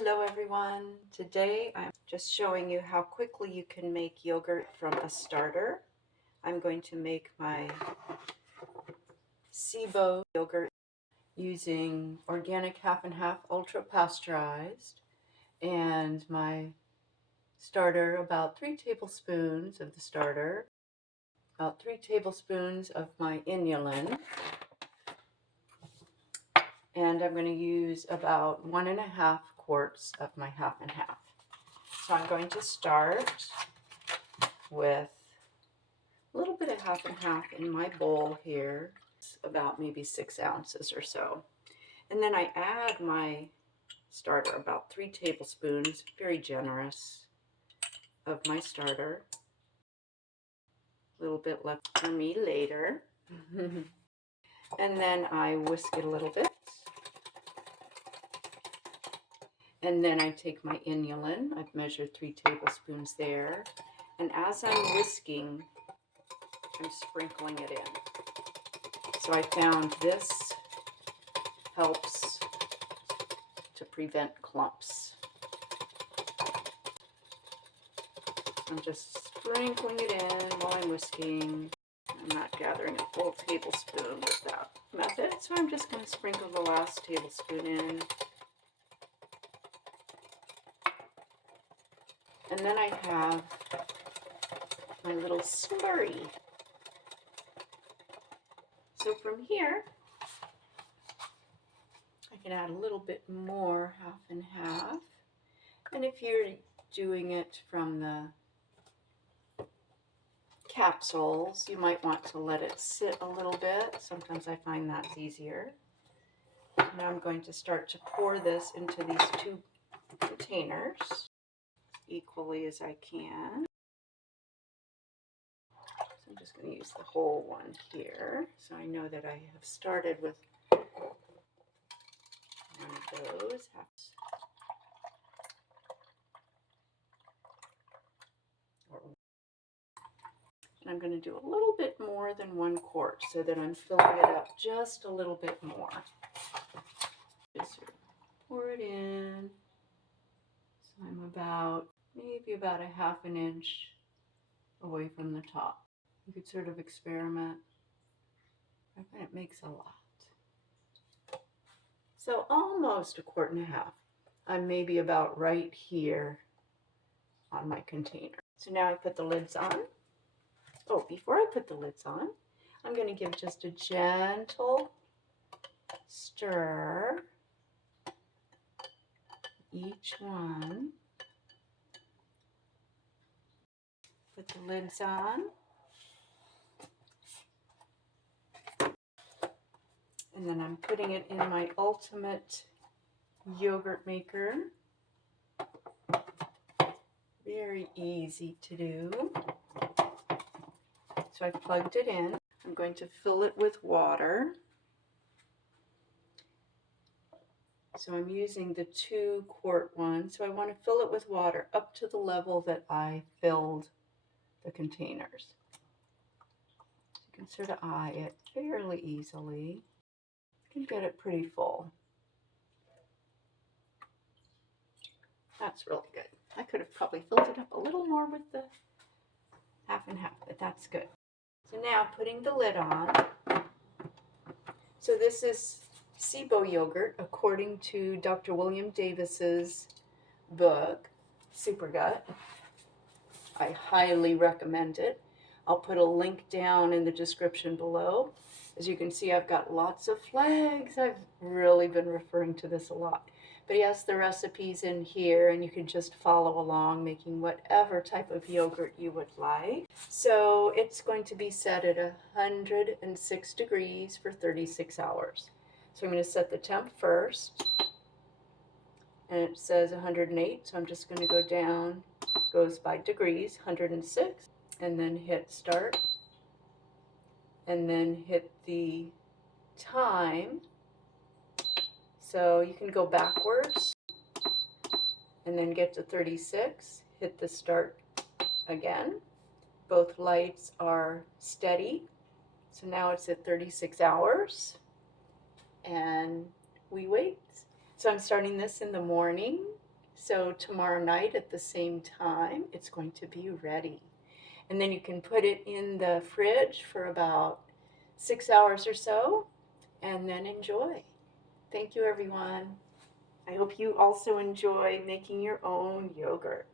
Hello everyone. Today I'm just showing you how quickly you can make yogurt from a starter. I'm going to make my SIBO yogurt using organic half and half ultra pasteurized, and my starter, about 3 tablespoons of the starter, about 3 tablespoons of my inulin, and I'm going to use about 1.5 quarts of my half and half. So I'm going to start with a little bit of half and half in my bowl here. It's about maybe 6 ounces or so. And then I add my starter, about 3 tablespoons, very generous, of my starter. A little bit left for me later. And then I whisk it a little bit. And then I take my inulin. I've measured 3 tablespoons there. And as I'm whisking, I'm sprinkling it in. So I found this helps to prevent clumps. I'm just sprinkling it in while I'm whisking. I'm not gathering a full tablespoon with that method, so I'm just going to sprinkle the last tablespoon in. And then I have my little slurry. So from here, I can add a little bit more, half and half. And if you're doing it from the capsules, you might want to let it sit a little bit. Sometimes I find that's easier. Now I'm going to start to pour this into these 2 containers equally as I can. So I'm just going to use the whole one here, so I know that I have started with one of those. And I'm going to do a little bit more than 1 quart so that I'm filling it up just a little bit more. Just pour it in. So I'm maybe about 1/2 inch away from the top. You could sort of experiment. I find it makes a lot. So almost 1.5 quarts. I'm maybe about right here on my container. So now I put the lids on. Oh, before I put the lids on, I'm going to give just a gentle stir each one. Put the lids on. And then I'm putting it in my ultimate yogurt maker. Very easy to do. So I've plugged it in. I'm going to fill it with water. So I'm using the 2 quart one. So I want to fill it with water up to the level that I filled the containers. You can sort of eye it fairly easily. You can get it pretty full. That's really good. I could have probably filled it up a little more with the half and half, but that's good. So now putting the lid on. So this is SIBO yogurt according to Dr. William Davis's book, Super Gut. I highly recommend it. I'll put a link down in the description below. As you can see, I've got lots of flags. I've really been referring to this a lot. But he has the recipes in here, and you can just follow along, making whatever type of yogurt you would like. So it's going to be set at 106 degrees for 36 hours. So I'm going to set the temp first, and it says 108, so I'm just going to go down, goes by degrees, 106, and then hit start, and then hit the time. So you can go backwards and then get to 36, hit the start again. Both lights are steady. So now it's at 36 hours and we wait. So I'm starting this in the morning So tomorrow night at the same time, it's going to be ready. And then you can put it in the fridge for about 6 hours or so and then enjoy. Thank you, everyone. I hope you also enjoy making your own yogurt.